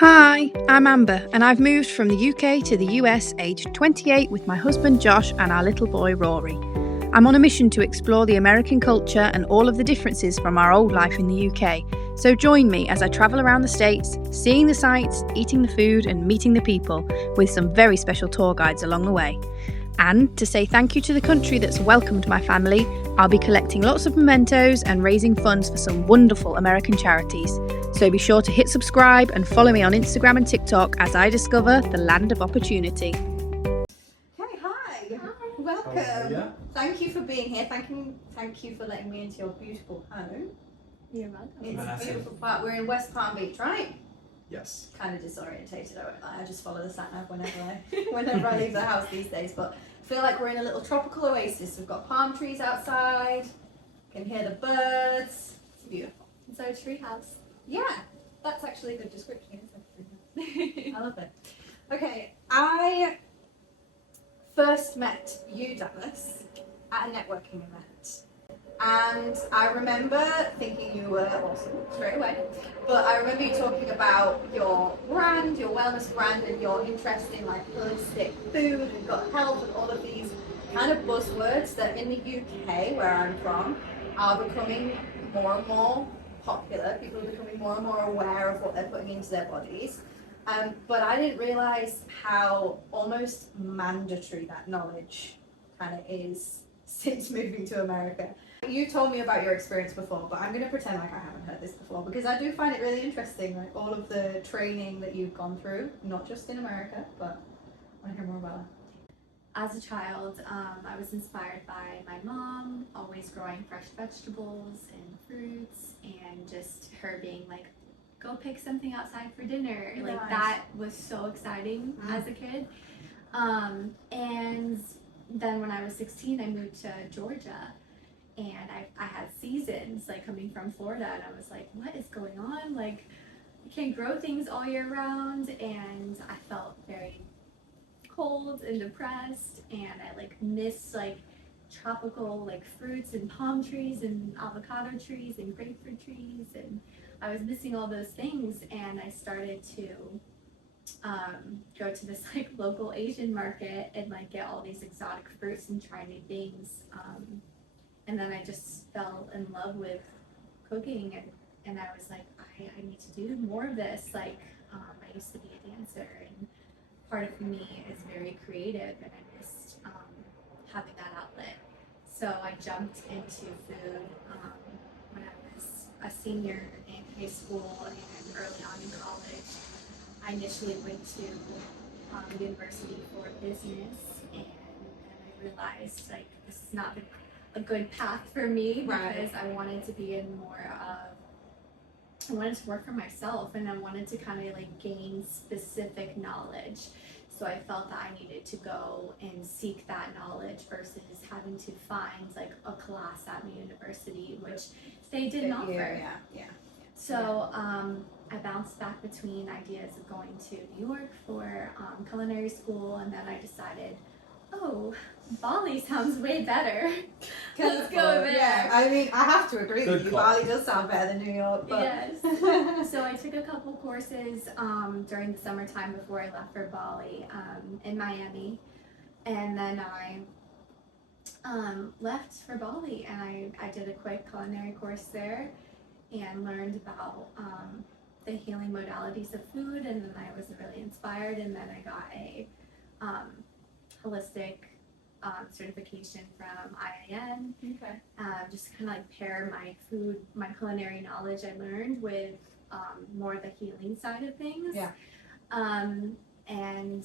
Hi, I'm Amber, and I've moved from the UK to the US aged 28 with my husband Josh and our little boy Rory. I'm on a mission to explore the American culture and all of the differences from our old life in the UK. So join me as I travel around the States, seeing the sights, eating the food, and meeting the people, with some very special tour guides along the way. And to say thank you to the country that's welcomed my family, I'll be collecting lots of mementos and raising funds for some wonderful American charities. So be sure to hit subscribe and follow me on Instagram and TikTok as I discover the land of opportunity. Okay, hi. Welcome. Thank you for being here. Thank you for letting me into your beautiful home. You're welcome. It's a beautiful part. We're in West Palm Beach, right? Yes. Kind of disorientated. I just follow the sat nav whenever I leave the house these days. But I feel like we're in a little tropical oasis. We've got palm trees outside. Can hear the birds. It's beautiful. It's our tree house. Yeah, that's actually a good description, isn't it? I love it. Okay, I first met you, Dallas, at a networking event. And I remember thinking you were awesome straight away. But I remember you talking about your brand, your wellness brand, and your interest in like holistic food and gut health and all of these kind of buzzwords that in the UK, where I'm from, are becoming more and more popular. People are becoming more and more aware of what they're putting into their bodies. But I didn't realize how almost mandatory that knowledge kind of is since moving to America. You told me about your experience before, but I'm going to pretend like I haven't heard this before because I do find it really interesting, like all of the training that you've gone through, not just in America, but I want to hear more about it. As a child, I was inspired by my mom, always growing fresh vegetables and fruits, and just her being like, go pick something outside for dinner. Nice. Like that was so exciting as a kid. And then when I was 16, I moved to Georgia. And I had seasons, like coming from Florida, and I was like, what is going on? Like, you can't grow things all year round, and I felt very cold and depressed, and I like missed like tropical like fruits and palm trees and avocado trees and grapefruit trees, and I was missing all those things, and I started to go to this like local Asian market and like get all these exotic fruits and try new things. And then I just fell in love with cooking, and I was like, I need to do more of this. Like, I used to be a dancer, and part of me is very creative, and I missed having that outlet. So I jumped into food when I was a senior in high school and early on in college. I initially went to university for business, and I realized like this is not a good path for me because I wanted to be in more of, I wanted to work for myself, and I wanted to kind of like gain specific knowledge. So I felt that I needed to go and seek that knowledge versus having to find like a class at my university, which they didn't offer. Yeah. So I bounced back between ideas of going to New York for culinary school, and then I decided, oh, Bali sounds way better. Let's go there. Yeah, I mean, I have to agree with you. call. Bali does sound better than New York. But... Yes. So I took a couple courses during the summertime before I left for Bali in Miami. And then I left for Bali, and I did a quick culinary course there and learned about the healing modalities of food. And then I was really inspired, and then I got a holistic certification from IIN. Okay. Just kind of like pair my culinary knowledge I learned with more of the healing side of things. Yeah. And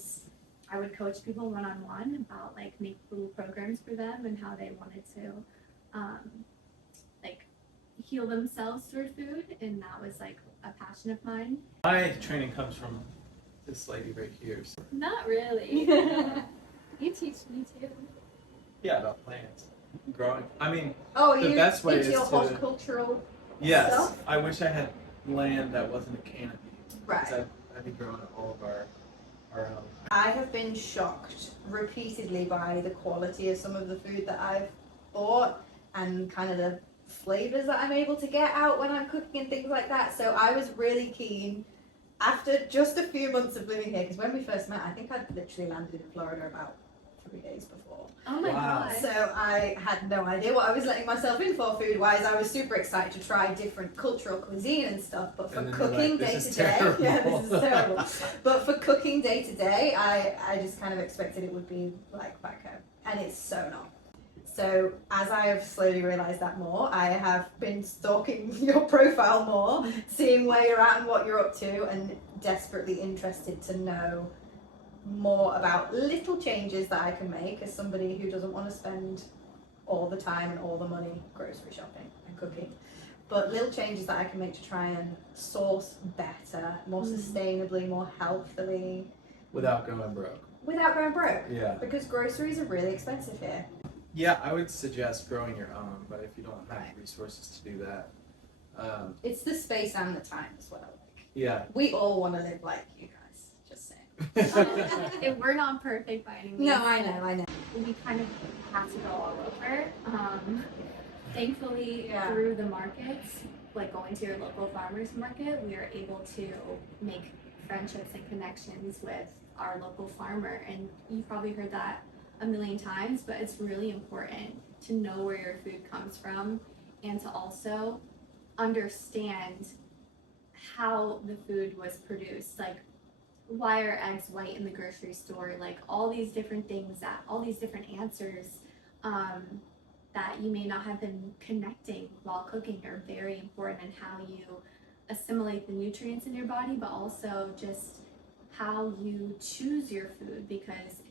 I would coach people one-on-one about like make little programs for them and how they wanted to like heal themselves through food, and that was like a passion of mine. My training comes from this lady right here. So, Not really. You teach me too. yeah, about plants, growing. I mean, Oh, the you best way into is your to. horticultural Yes, stuff? I wish I had land that wasn't a canopy. Right. Because I'd be growing all of our own. I have been shocked repeatedly by the quality of some of the food that I've bought and kind of the flavors that I'm able to get out when I'm cooking and things like that. So I was really keen after just a few months of living here, because when we first met, I think I'd literally landed in Florida about 3 days before. Oh my Wow. god. So I had no idea what I was letting myself in for food-wise. I was super excited to try different cultural cuisine and stuff, but for And then you're cooking like, day "This to is day, terrible." yeah, this is terrible. But for cooking day to day, I just kind of expected it would be like back home, and it's so not. So as I have slowly realised that more, I have been stalking your profile more, seeing where you're at and what you're up to, and desperately interested to know more about little changes that I can make as somebody who doesn't want to spend all the time and all the money grocery shopping and cooking. But little changes that I can make to try and source better, more sustainably, more healthily, Without going broke. without going broke. Yeah. Because groceries are really expensive here. Yeah, I would suggest growing your own, but if you don't have resources to do that, It's the space and the time as well. Like, yeah. we all want to live like you guys, just saying. If we're not perfect by any means. No, I know. We kind of have to go all over. Thankfully, Yeah. through the markets, like going to your local farmers market, we are able to make friendships and connections with our local farmer. And you've probably heard that a million times, but it's really important to know where your food comes from and to also understand how the food was produced. Like, why are eggs white in the grocery store? Like, all these different things, all these different answers that you may not have been connecting while cooking are very important in how you assimilate the nutrients in your body, but also just how you choose your food, because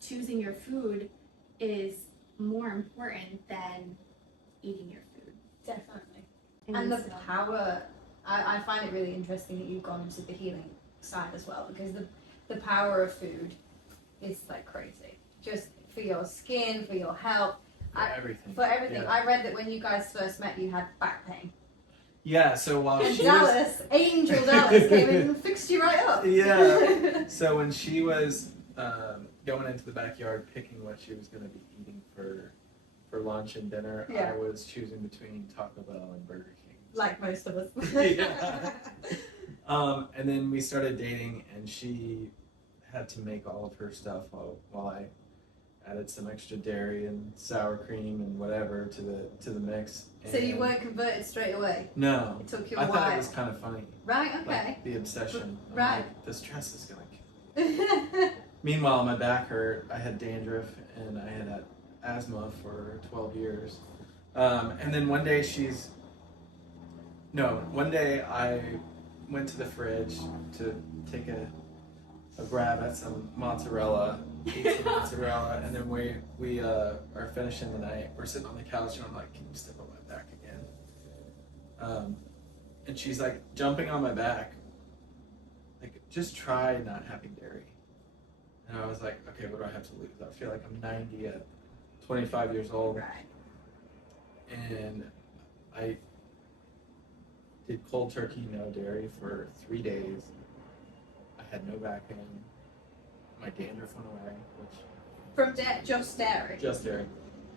choosing your food is more important than eating your food. Definitely. And the so- power, I find it really interesting that you've gone into the healing side as well, because the power of food is like crazy. Just for your skin, for your health, Everything. for everything. Yeah. I read that when you guys first met, you had back pain. Yeah, so while And she was Dallas, Angel Dallas, came in and fixed you right up. Yeah. So when she was going into the backyard picking what she was going to be eating for lunch and dinner, Yeah. I was choosing between Taco Bell and Burger King. Like most of us. Yeah. And then we started dating, and she had to make all of her stuff while I added some extra dairy and sour cream and whatever to the mix. So you And- weren't converted straight away? No. It took you I a thought while. it was kind of funny. Right, okay. Like the obsession. I'm Right. like, this dress is gonna kill. Meanwhile, my back hurt. I had dandruff and I had asthma for 12 years. And then one day I went to the fridge to take a grab at some mozzarella, eat some mozzarella, and then we are finishing the night. We're sitting on the couch and I'm like, can you step on my back again? And she's like jumping on my back, like, just try not having dairy. And I was like, okay, what do I have to lose? I feel like I'm 90 at 25 years old. Right. And I did cold turkey, no dairy for 3 days. I had no back pain. My dandruff went away, which From just dairy? just dairy.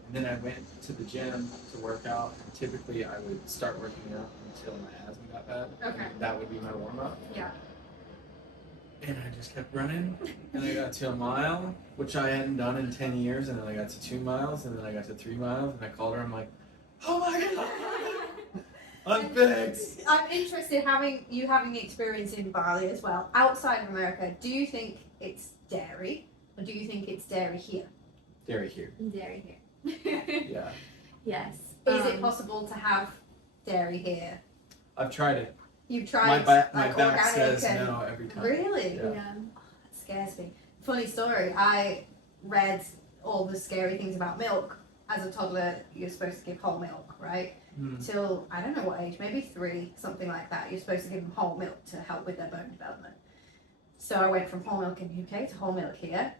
And then I went to the gym to work out. And typically, I would start working out until my asthma got bad. Okay. And that would be my warm up. Yeah. And I just kept running, and I got to a mile, which I hadn't done in 10 years, and then I got to 2 miles, and then I got to 3 miles, and I called her, I'm like, oh my God, I'm fixed. I'm interested having the experience in Bali as well. Outside of America, do you think it's dairy, or do you think it's dairy here? Dairy here. Dairy here. Yeah. Yes. Is it possible to have dairy here? I've tried it. You've tried My back organic says and- no every time. Really? Yeah. Yeah. That scares me. Funny story, I read all the scary things about milk. As a toddler, you're supposed to give whole milk, right? Mm. Till, I don't know what age, maybe 3, something like that. You're supposed to give them whole milk to help with their bone development. So I went from whole milk in the UK to whole milk here.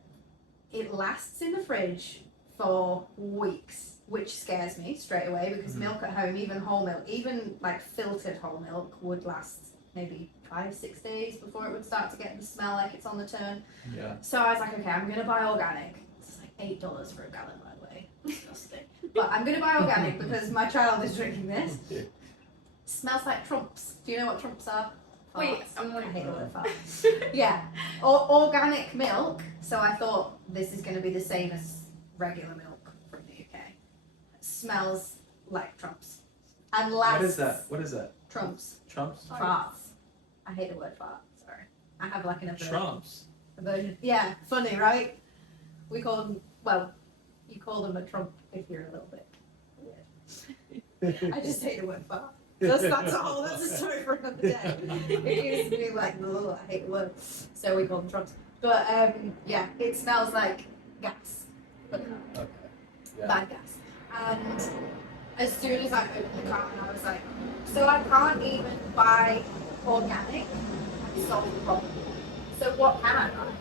It lasts in the fridge for weeks, which scares me straight away, because Mhm. milk at home, even whole milk, even like filtered whole milk, would last maybe 5-6 days before it would start to get the smell like it's on the turn. Yeah. So I was like, okay, I'm gonna buy organic. It's like $8 for a gallon, by the way. Disgusting. But I'm gonna buy organic because my child is drinking this. Yeah. Smells like trumps. Do you know what trumps are? Wait, I hate the word farts. Yeah, organic milk. So I thought this is going to be the same as regular milk from the UK. Smells like trumps. And What is that? What is that? Trumps. Trumps? Farts. I hate the word fart. Sorry. I have like an aversion. Trumps. Aversion. Yeah, funny, right? We call them. Well, you call them a trump if you're a little bit weird. I just hate the word fart. That's a story for another day. It used to be like, oh, I hate the word. So we call them trumps. But yeah, it smells like gas. Okay. Yeah. Bad gas. And as soon as I opened the carton, I was like, so I can't even buy organic and solve the problem. So what can I buy?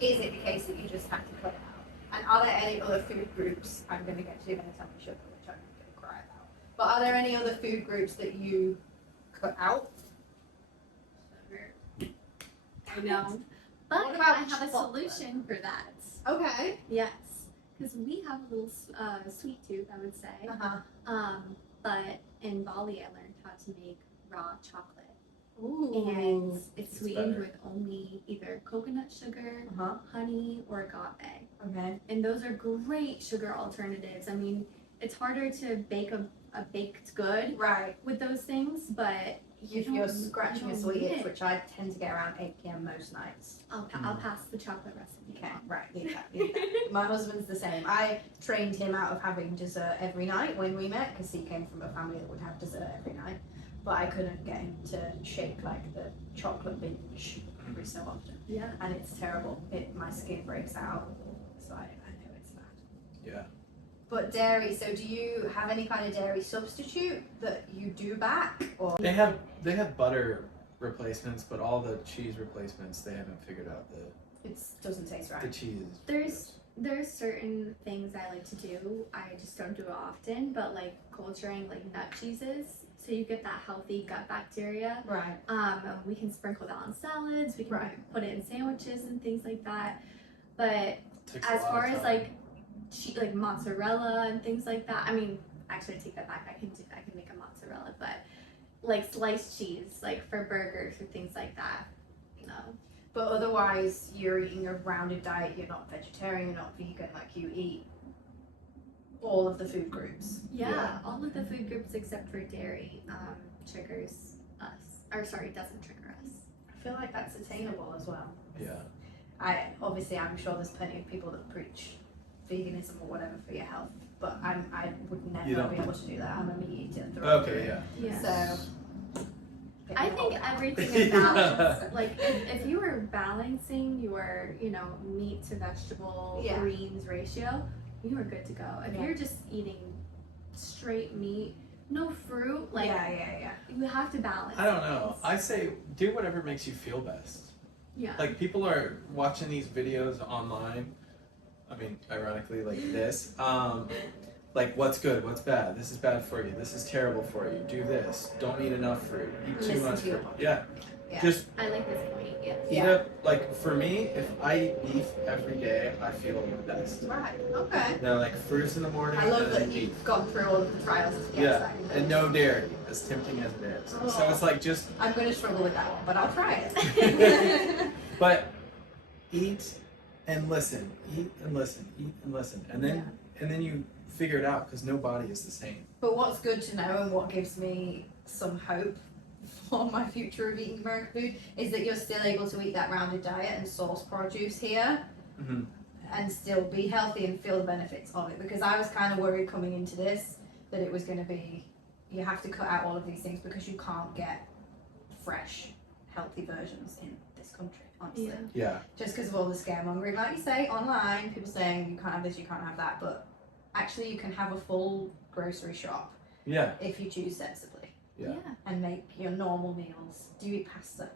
Is it the case that you just have to cut it out? And are there any other food groups? I'm going to get to, you're going to tell me sugar, which I'm going to cry about. But are there any other food groups that you cut out? I know. But What about I have a chocolate? solution for that. Okay. Yes. Because we have a little sweet tooth, I would say. Uh-huh. But in Bali, I learned how to make raw chocolate. Ooh. And it's It's sweetened better. with only either coconut sugar, Uh-huh. honey, or agave. Okay. And those are great sugar alternatives. I mean, it's harder to bake a baked good Right. with those things, but If you're scratching you a don't sweet need itch, it. which I tend to get around 8 p.m. most nights. I'll pass the chocolate recipe. Okay, along. right, need that, need that. My husband's the same. I trained him out of having dessert every night when we met because he came from a family that would have dessert every night. But I couldn't get him to shake like the chocolate binge every so often. Yeah. And it's terrible. My skin breaks out. So I know it's bad. Yeah. But dairy, so do you have any kind of dairy substitute that you do back? Or They have butter replacements, but all the cheese replacements they haven't figured out the it doesn't taste right? cheese. There's certain things I like to do. I just don't do it often, but like culturing like nut cheeses, so you get that healthy gut bacteria. Right. We can sprinkle that on salads. We can Right. put it in sandwiches and things like that. But Takes a as lot of far as time. like like mozzarella and things like that, I mean, actually I take that back. I can make a mozzarella, but like sliced cheese, like for burgers or things like that, no. But otherwise, you're eating a rounded diet. You're not vegetarian. You're not vegan. Like you eat all of the food groups. Yeah, all of the food groups except for dairy triggers us. Or sorry, doesn't trigger us. I feel like that's attainable as well. Yeah. I'm sure there's plenty of people that preach veganism or whatever for your health, but I would You never don't. be able to do that. I'm a meat eater. through and Okay. through. Yeah. Yeah. So. I think everything is balanced. Like if you were balancing your, meat to vegetable Yeah. greens ratio, you are good to go. If Yeah. you're just eating straight meat, no fruit, like yeah. you have to balance. I don't know. things. I say do whatever makes you feel best. Yeah. Like people are watching these videos online. I mean, ironically, like this. Like what's good, what's bad. This is bad for you. This is terrible for you. Do this. Don't eat enough fruit. Eat too Listen much to your fruit. body. Yeah. Yeah. Just I like this point. Yeah. eat Yeah. up. Like for me, if I eat beef every day, I feel the best. Right. Okay. Now, like fruits in the morning. I love and that then beef. you've gone through all of the trials to get Yeah, that. and no dairy, as tempting as it is. Oh. So it's like just, I'm going to struggle with that one, but I'll try it. but eat and listen, eat and listen, eat and listen, and then you figure it out because no body is the same. But what's good to know and what gives me some hope for my future of eating American food is that you're still able to eat that rounded diet and source produce here Mhm. and still be healthy and feel the benefits of it. Because I was kind of worried coming into this that it was going to be, you have to cut out all of these things because you can't get fresh, healthy versions in this country, honestly. Yeah. Yeah, Just because of all the scaremongering, like you say, online, people saying you can't have this, you can't have that, but actually you can have a full grocery shop yeah, if you choose sensibly yeah. and make your normal meals. Do you eat pasta?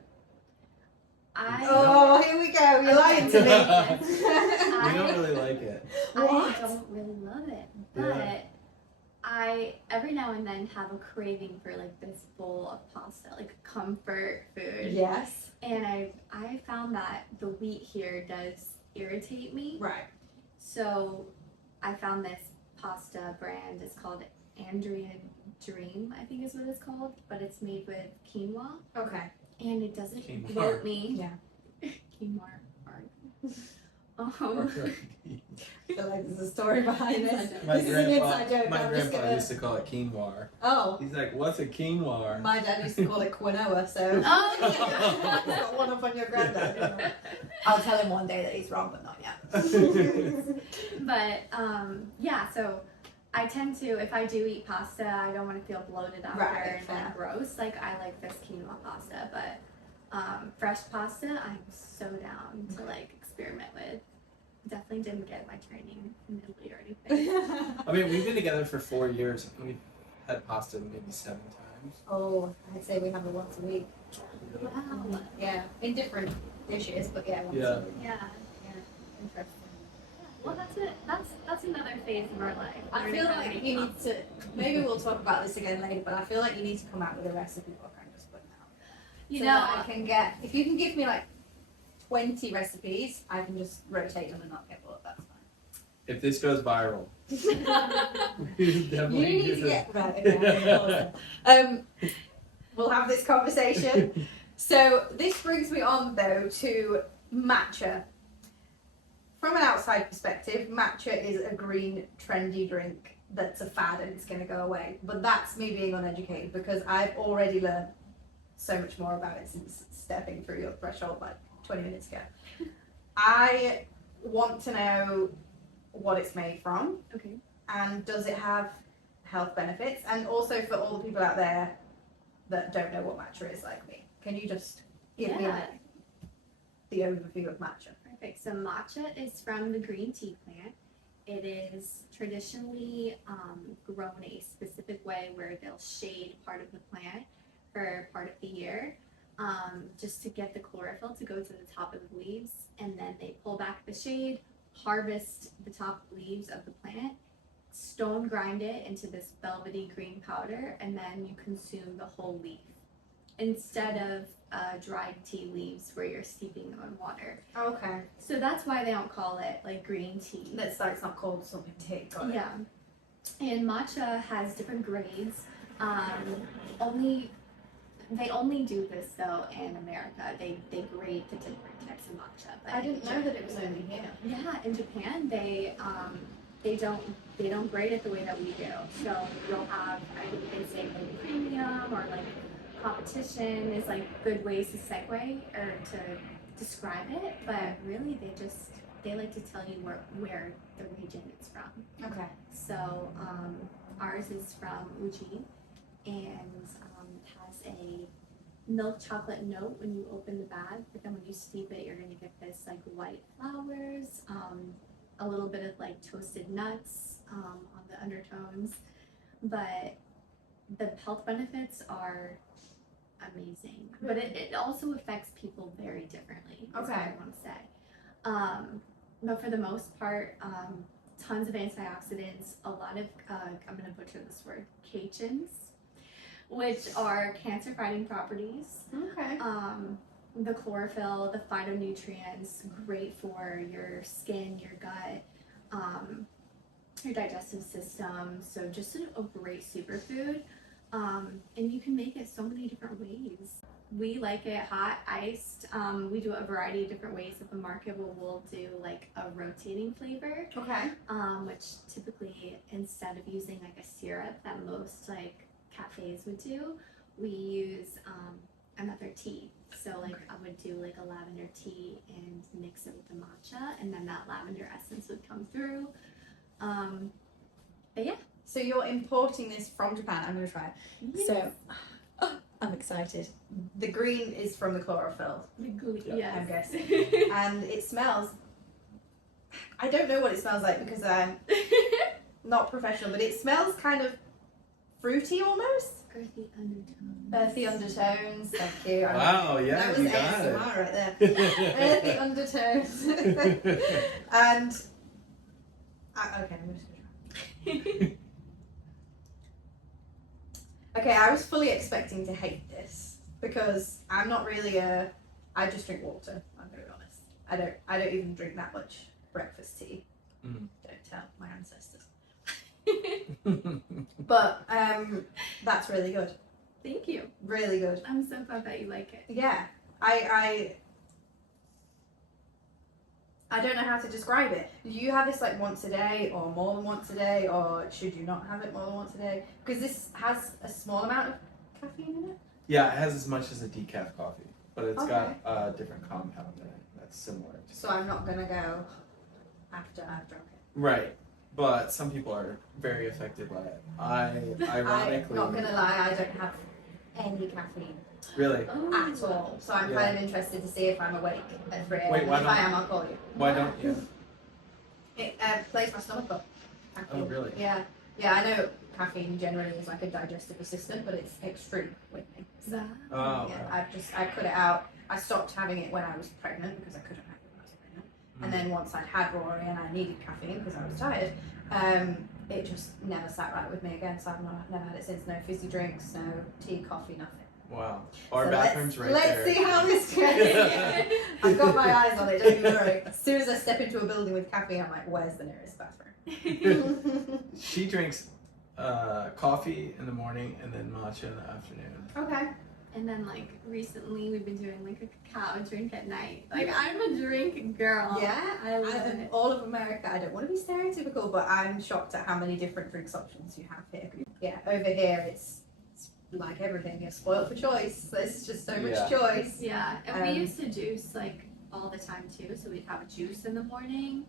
I Oh, here we go. You're lying to me. We don't really like it. I What? don't really love it, but Yeah. I every now and then have a craving for like this bowl of pasta, like comfort food. Yes. And I found that the wheat here does irritate me. Right. So I found this pasta brand. It's called Andrea Dream, I think is what it's called, but it's made with quinoa, Okay. and it doesn't Quinoa. bloat me. Yeah. Quinoa. I feel like there's a story behind this. Inside joke. My This is an inside joke. my I'm just grandpa gonna- used to call it quinoa. Oh, He's like, what's a quinoa? my dad used to call it quinoa, so. Oh, He's got one up on your granddad. I'll tell him one day that he's wrong, but not yet. But yeah, so I tend to, if I do eat pasta, I don't want to feel bloated after Right, and fair. like gross. Like I like this quinoa pasta, but fresh pasta, I'm so down to like experiment with. Definitely didn't get my training in Italy or anything. I mean, we've been together for 4 years, and we've had pasta maybe 7 times. Oh, I'd say we have it once a week. Wow. Yeah, in different dishes, but yeah, once Yeah. a week. Yeah. Yeah, interesting. Well, that's it. That's another phase of our life. I learning feel how to like make you need pasta. to, maybe we'll talk about this again later, but I feel like you need to come out with a recipe book and just put it out. You So know, that I can get, if you can give me like 20 recipes, I can just rotate them and not get bored, that's fine. If this goes viral, we You definitely need get to this. get, right, okay, we'll have this conversation. So this brings me on though to matcha. From an outside perspective, matcha is a green trendy drink that's a fad and it's going to go away. But that's me being uneducated because I've already learned so much more about it since stepping through your threshold like 20 minutes ago. I want to know what it's made from okay. and does it have health benefits, and also for all the people out there that don't know what matcha is like me, can you just give me Yeah. the overview of matcha? Perfect. So matcha is from the green tea plant. It is traditionally grown a specific way where they'll shade part of the plant for part of the year, just to get the chlorophyll to go to the top of the leaves, and then they pull back the shade, harvest the top leaves of the plant, stone grind it into this velvety green powder, and then you consume the whole leaf instead of dried tea leaves where you're steeping on water. Okay, So that's why they don't call it like green tea. that's like it's not called something tea. Got it. Yeah. And matcha has different grades. They only do this though in America. They grade the different types of matcha. But I didn't know that it was only here. Yeah, in Japan they don't grade it the way that we do. So you'll have, I think they say like premium or like competition is like good ways to segue or to describe it, but really they like to tell you where the region it's from. Okay. So ours is from Uji, and has a milk chocolate note when you open the bag, but then when you steep it, you're gonna get this like white flowers, a little bit of like toasted nuts on the undertones, but the health benefits are amazing. But it also affects people very differently. Is what Okay. I want to say. But for the most part, tons of antioxidants, a lot of, I'm going to butcher this word, catechins, which are cancer-fighting properties. Okay. The chlorophyll, the phytonutrients, great for your skin, your gut, your digestive system. So just a great superfood. And you can make it so many different ways. We like it hot, iced. We do it a variety of different ways at the market, but we'll do like a rotating flavor, Okay. which typically instead of using like a syrup that most like cafes would do, we use another tea. So like I would do like a lavender tea and mix it with the matcha, and then that lavender essence would come through. But yeah. So you're importing this from Japan. I'm gonna try it. Yes. So I'm excited. The green is from the chlorophyll, Yes. I'm guessing, and it smells. I don't know what it smells like because I'm not professional, but it smells kind of fruity almost. Earthy undertones. Earthy undertones. Thank you. Wow, yeah, that was you got it. ASMR right there. Earthy undertones. And okay, I'm just gonna try. Okay, I was fully expecting to hate this because I'm not really I just drink water. I'm very honest. I don't even drink that much breakfast tea. Mm. Don't tell my ancestors. But that's really good. Thank you. Really good. I'm so glad that you like it. Yeah. I don't know how to describe it. Do you have this like once a day or more than once a day, or should you not have it more than once a day? Because this has a small amount of caffeine in it. Yeah, it has as much as a decaf coffee, but it's Okay. got a different compound in it that's similar to. So I'm not gonna go after I've drunk it. Right, but some people are very affected by it. Ironically, I'm not gonna lie, I don't have any caffeine really. Oh. at all. So I'm Yeah. kind of interested to see if I'm awake at 3 a.m. Wait, why If I am, I'll call you. Why don't you? It plays my stomach up. Caffeine. Oh, really? Yeah. Yeah, I know caffeine generally is like a digestive assistant, but it's extreme with me. So Wow. Oh, yeah, wow. I cut it out. I stopped having it when I was pregnant because I couldn't have it when I was pregnant. And then once I'd had Rory and I needed caffeine because I was tired, it just never sat right with me again. So I've never had it since. No fizzy drinks, no tea, coffee, nothing. Wow. Our So bathroom's right there. Let's see how this goes. I've got my eyes on it, don't you worry. As soon as I step into a building with caffeine, I'm like, where's the nearest bathroom? She drinks coffee in the morning and then matcha in the afternoon. Okay. And then like recently we've been doing like a cacao drink at night. Like I'm a drink girl. Yeah, I love it. all of America, I don't want to be stereotypical, but I'm shocked at how many different drinks options you have here. Yeah, over here it's like everything, you're spoiled for choice. There's just so much Yeah. choice. Yeah, and we Um, used to juice like all the time too. So we'd have a juice in the morning,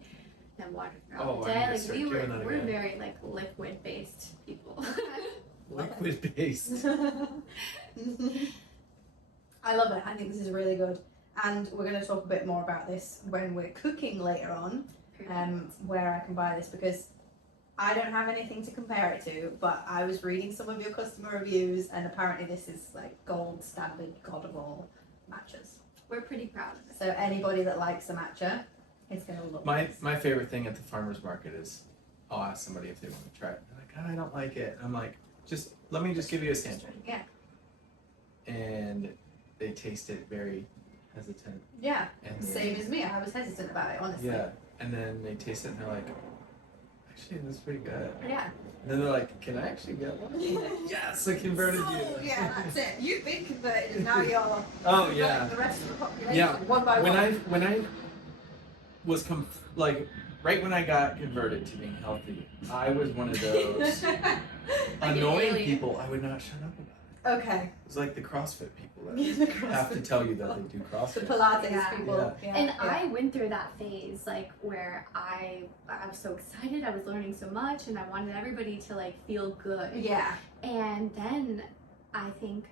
then water throughout Oh, the I day. need to Like start we doing that we're again. very like liquid based people. Liquid based. I love it. I think this is really good. And we're going to talk a bit more about this when we're cooking later on, where I can buy this, because I don't have anything to compare it to, but I was reading some of your customer reviews and apparently this is like gold standard, god of all matchas. We're pretty proud of it. So anybody that likes a matcha is going to love this. My favorite thing at the farmer's market is I'll ask somebody if they want to try it. They're like, "God, I don't like it." I'm like, let me just give you a sample. Yeah. And they taste it very hesitant. Yeah. And Same as me. I was hesitant about it, honestly. yeah. And then they taste it and they're like, actually, that's pretty good. Yeah. And then they're like, can I actually get one? I'm like, yes, I converted So, you. yeah, that's it. You've been converted and now you're Oh yeah. the rest of the population Yeah. one by one. When I was right when I got converted to being healthy, I was one of those annoying alien. people. I would not shut up about it. Okay. It was like the CrossFit people that The have to CrossFit tell you that people. they do The CrossFit. Pilates Yeah. people. Yeah. And yeah. I went through that phase like where I was so excited, I was learning so much and I wanted everybody to like feel good. Yeah. And then I think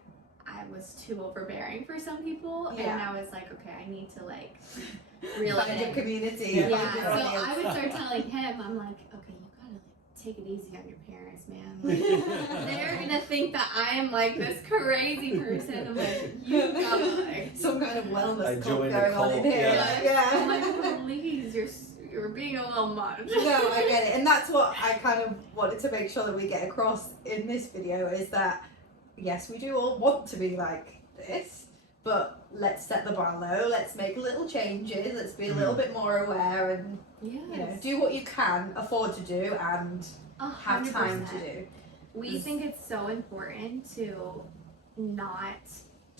I was too overbearing for some people and Yeah. I was like, okay, I need to like really Find your like, community. yeah. and find your So audience. I would start telling him, I'm like, okay, you gotta like take it easy on your parents, man. Like, they're gonna think that I am like this crazy person. I'm like, you gotta like Some kind of wellness I cult joined a going on in cult, here. yeah. I'm Yeah. like, please, you're being a little much. No, I get it. And that's what I kind of wanted to make sure that we get across in this video is that, yes, we do all want to be like this, but let's set the bar low, let's make little changes, let's be a little bit more aware and, you know, do what you can afford to do and have time to do. We think it's so important to not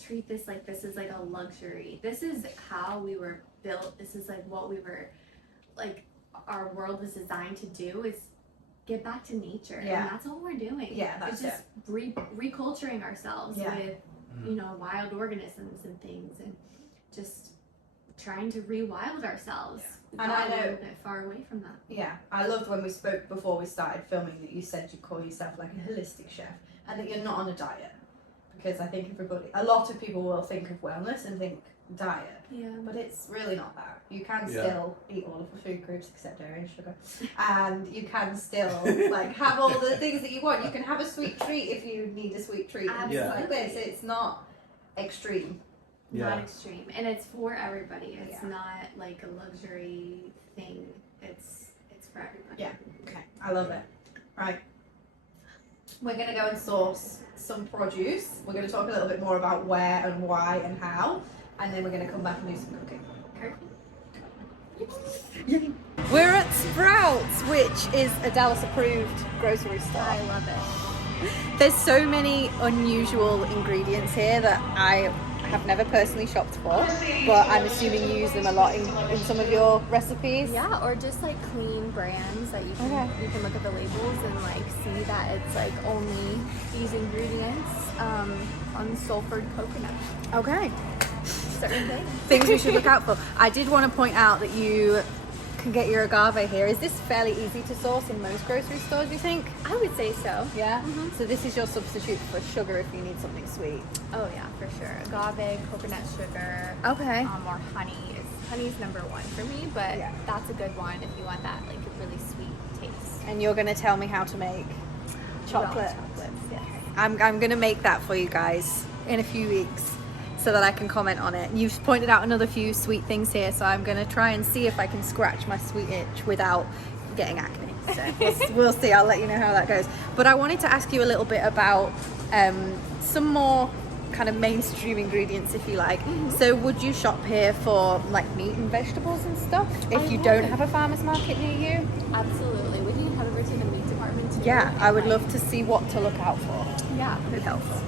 treat this like this is like a luxury. This is how we were built. This is like what we were, like our world was designed to do is get back to nature. Yeah. And that's all we're doing. Yeah, that's it's just reculturing ourselves Yeah. with, you know, wild organisms and things and just trying to rewild ourselves. We And got I a know- little bit far away from that. Yeah, I loved when we spoke before we started filming that you said you call yourself like a holistic chef and that you're not on a diet. Because I think a lot of people will think of wellness and think diet, Yeah. but it's really not that. You can Yeah. still eat all of the food groups except dairy and sugar, and you can still like have all the things that you want. You can have a sweet treat if you need a sweet treat. And Yeah. it's like this. It's not extreme. Not Yeah. extreme, and it's for everybody. It's Yeah. not like a luxury thing. It's for everybody. Yeah. Okay, I love it. Right. We're going to go and source some produce. We're going to talk a little bit more about where and why and how, and then we're going to come back and do some cooking. Perfect. We're at Sprouts, which is a Dallas-approved grocery store. I love it. There's so many unusual ingredients here that I have never personally shopped for, but I'm assuming you use them a lot in some of your recipes. Yeah, or just like clean brands that you can you can look at the labels and like see that it's like only these ingredients, unsulfured coconut. Okay. Certain things. Things we should look out for. I did want to point out that you can get your agave here. Is this fairly easy to source in most grocery stores, you think? I would say so. Yeah? So this is your substitute for sugar if you need something sweet. Oh yeah, for sure. Agave, coconut sugar, Okay. or honey. Honey's number one for me, but Yeah. that's a good one if you want that like really sweet taste. And you're going to tell me how to make chocolate. Raw chocolates, yes. I'm going to make that for you guys in a few weeks so that I can comment on it. You've pointed out another few sweet things here, so I'm going to try and see if I can scratch my sweet itch without getting acne. So we'll see. I'll let you know how that goes. But I wanted to ask you a little bit about some more kind of mainstream ingredients, if you like. So would you shop here for like meat and vegetables and stuff if you don't have a farmer's market near you? Absolutely. We can head over to the meat department too. Yeah, I would love to see what to look out for. Yeah, That'd be helpful.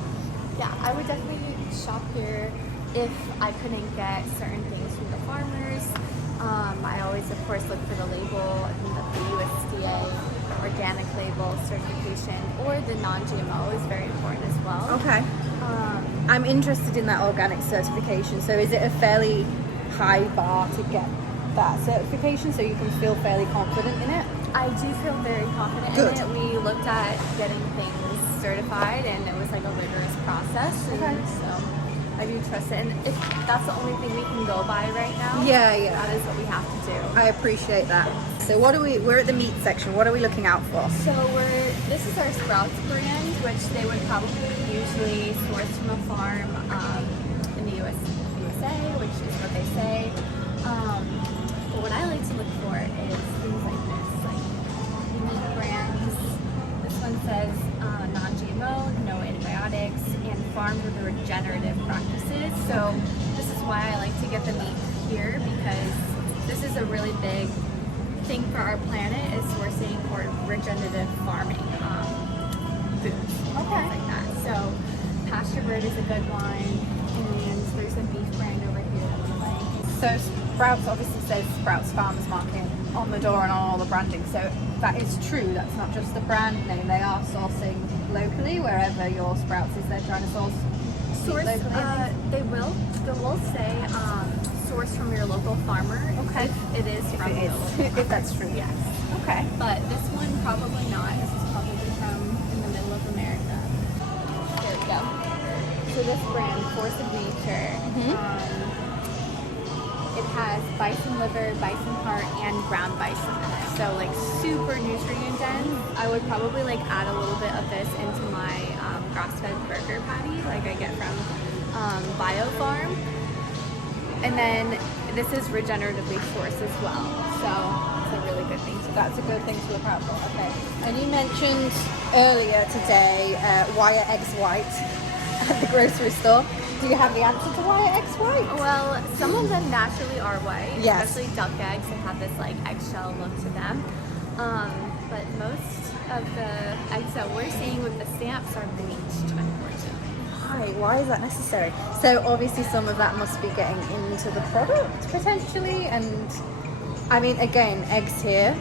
Yeah, I would definitely shop here if I couldn't get certain things from the farmers. I always, of course, look for the label, the USDA organic label certification, or the non-GMO is very important as well. Okay. I'm interested in that organic certification. So is it a fairly high bar to get that certification so you can feel fairly confident in it? I do feel very confident Good. in it. We looked at getting things certified, and it was like a rigorous process. And so I do trust it. And if that's the only thing we can go by right now, Yeah. that is what we have to do. I appreciate that. So we're at the meat section. What are we looking out for? So this is our Sprouts brand, which they would probably usually source from a farm in the USA, which is what they say. But what I like to look for is things like this, like unique brands. This one says non-GMO, no antibiotics, and farmed with regenerative practices. So this is why I like to get the meat here, because this is a really big thing for our planet, is sourcing or regenerative farming foods, things like that. So pasture bird is a good one, and there's a beef brand over here that we like. So Sprouts obviously says Sprouts Farmers Market on the door and on all the branding. So that is true. That's not just the brand name. They are sourcing locally wherever your Sprouts is. They're trying to source locally. They will say source from your local farmer. Okay. If it is from the local farmer. If that's true. Yes. Okay. But this one probably not. This is probably from in the middle of America. There we go. So this brand, Force of Nature, it has bison liver, bison heart, and ground bison in it. So like super nutrient dense. I would probably like add a little bit of this into my grass-fed burger patty, like I get from Bio Farm. And then this is regeneratively sourced as well. So it's a really good thing to do. That's a good thing to look out for. Okay. And you mentioned earlier today why are eggs white at the grocery store? Do you have the answer to why are eggs white? Well, some of them naturally are white, Yes. especially duck eggs that have this like eggshell look to them. But most of the eggs that we're seeing with the stamps are bleached, unfortunately. Why is that necessary? So obviously some of that must be getting into the product potentially, and I mean again, eggs here,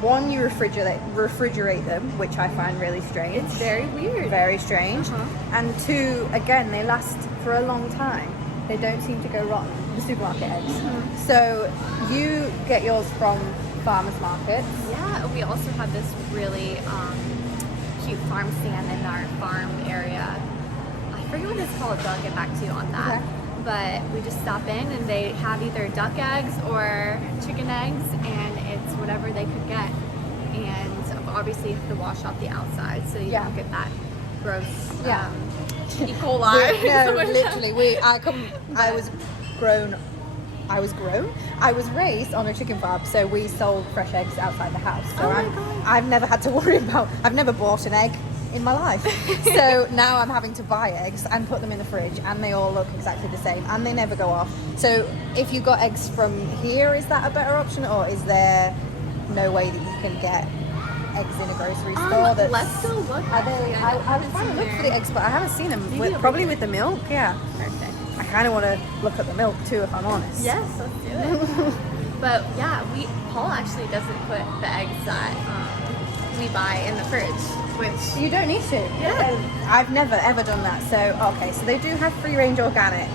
one, you refrigerate them, which I find really strange. It's very weird. Very strange. And two, again, they last for a long time. They don't seem to go rotten, the supermarket eggs. So you get yours from farmers markets. Yeah, we also have this really cute farm stand in our farm area. I forget what it's called, so I'll get back to you on that. Okay. But we just stop in and they have either duck eggs or chicken eggs, and it's whatever they could get. And obviously you have to wash off the outside so you don't get that gross E. coli. No, literally, I was raised on a chicken farm, so we sold fresh eggs outside the house. So Oh my God. I've never had to worry about, I've never bought an egg in my life. So now I'm having to buy eggs and put them in the fridge, and they all look exactly the same, and they never go off. So if you got eggs from here, is that a better option, or is there no way that you can get eggs in a grocery store? Let's go look. Are they? I was trying to look for the eggs, but I haven't seen them. Probably with the milk. Yeah. Perfect. I kind of want to look at the milk too, if I'm honest. Yes, let's do it. But yeah, Paul actually doesn't put the eggs that we buy in the fridge, which You don't need to. Yeah. I've never ever done that. So okay, so they do have free range organic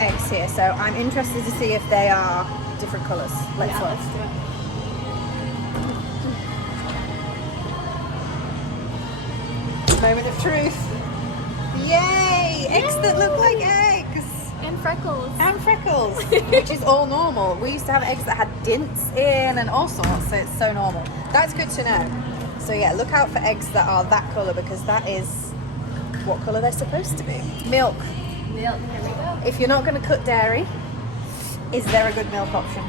eggs here. So I'm interested to see if they are different colours. Let's look. let's do it. Moment of truth. Yay! Eggs that look like eggs. And freckles. And freckles, which is all normal. We used to have eggs that had dints in and all sorts, so it's so normal. That's good to know. So yeah, look out for eggs that are that colour, because that is what colour they're supposed to be. Milk. Milk, here we go. If you're not going to cut dairy, is there a good milk option?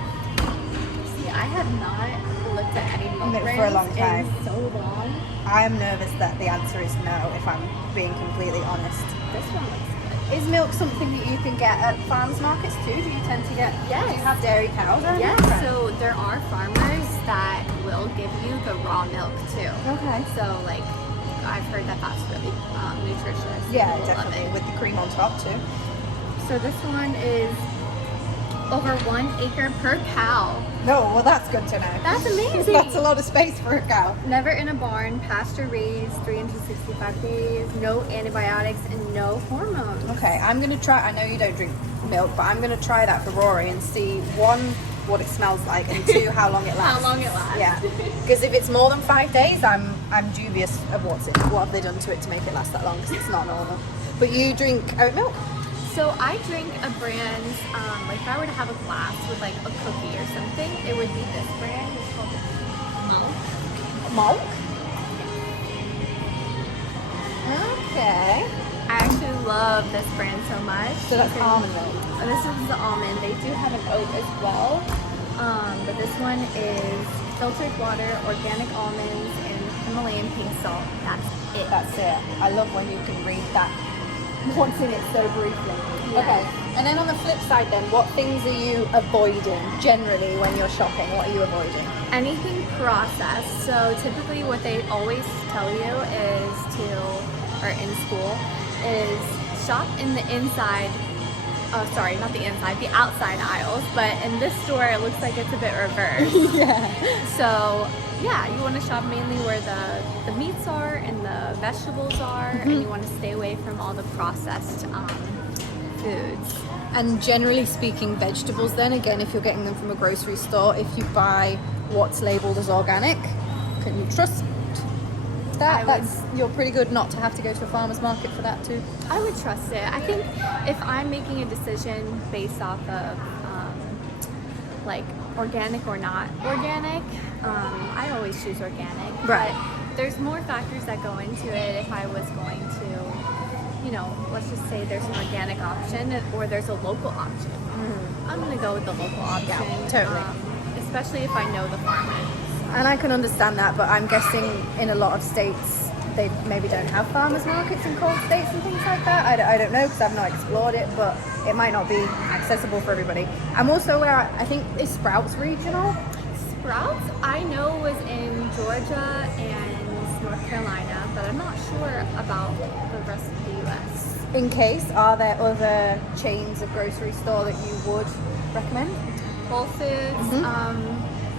See, I have not looked at any milk For a long brands time. in so long. I am nervous that the answer is no, if I'm being completely honest. This one looks good. Is milk something that you can get at farmers markets too? Do you tend to get? Yes. Do you have dairy cows? Or Yeah, anything? so there are farmers that will give you the raw milk too. Okay. So like, I've heard that that's really nutritious. Yeah, People love definitely, it. with the cream on top too. So this one is over 1 acre per cow. No, well that's good to know. That's amazing. That's a lot of space for a cow. Never in a barn, pasture raised, 365 days, no antibiotics, and no hormones. Okay, I'm gonna try. I know you don't drink milk, but I'm gonna try that for Rory and see, one, what it smells like, and two, how long it lasts. How long it lasts. Yeah, because if it's more than 5 days, I'm dubious of what have they done to it to make it last that long, because it's not normal. But you drink oat milk? So I drink a brand, like if I were to have a glass with like a cookie or something, it would be this brand. It's called Milk. Milk? Okay. I actually love this brand so much. So that's almond milk. This is the almond. They do have an oat as well, but this one is filtered water, organic almonds, and Himalayan pink salt. That's it. That's it. I love when you can read that once in it so briefly. Yeah. Okay. And then on the flip side then, what things are you avoiding generally when you're shopping? What are you avoiding? Anything processed. So typically what they always tell you is or in school, is shop in the inside, sorry, not the inside, the outside aisles, but in this store it looks like it's a bit reversed. Yeah. So yeah, you want to shop mainly where the meats are and the vegetables are, and you want to stay away from all the processed foods. And generally speaking, vegetables then, again, if you're getting them from a grocery store, if you buy what's labelled as organic, can you trust that? You're pretty good not to have to go to a farmer's market for that too. I would trust it. I think if I'm making a decision based off of like organic or not organic, I always choose organic. Right. But there's more factors that go into it. If I was going to, you know, let's just say there's an organic option or there's a local option. I'm gonna go with the local option. Yeah, totally. Especially if I know the farmers. And I can understand that, but I'm guessing in a lot of states they maybe don't have farmers markets in cold states and things like that. I don't know because I've not explored it, but it might not be accessible for everybody. I'm also aware, I think, is Sprouts regional? Sprouts, I know, was in Georgia and North Carolina, but I'm not sure about the rest of the U.S. In case, are there other chains of grocery store that you would recommend? Whole Foods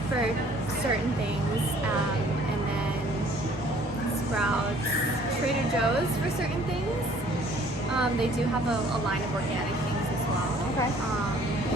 for certain things, and then Sprouts, Trader Joe's for certain things. They do have a line of organic things as well. Okay.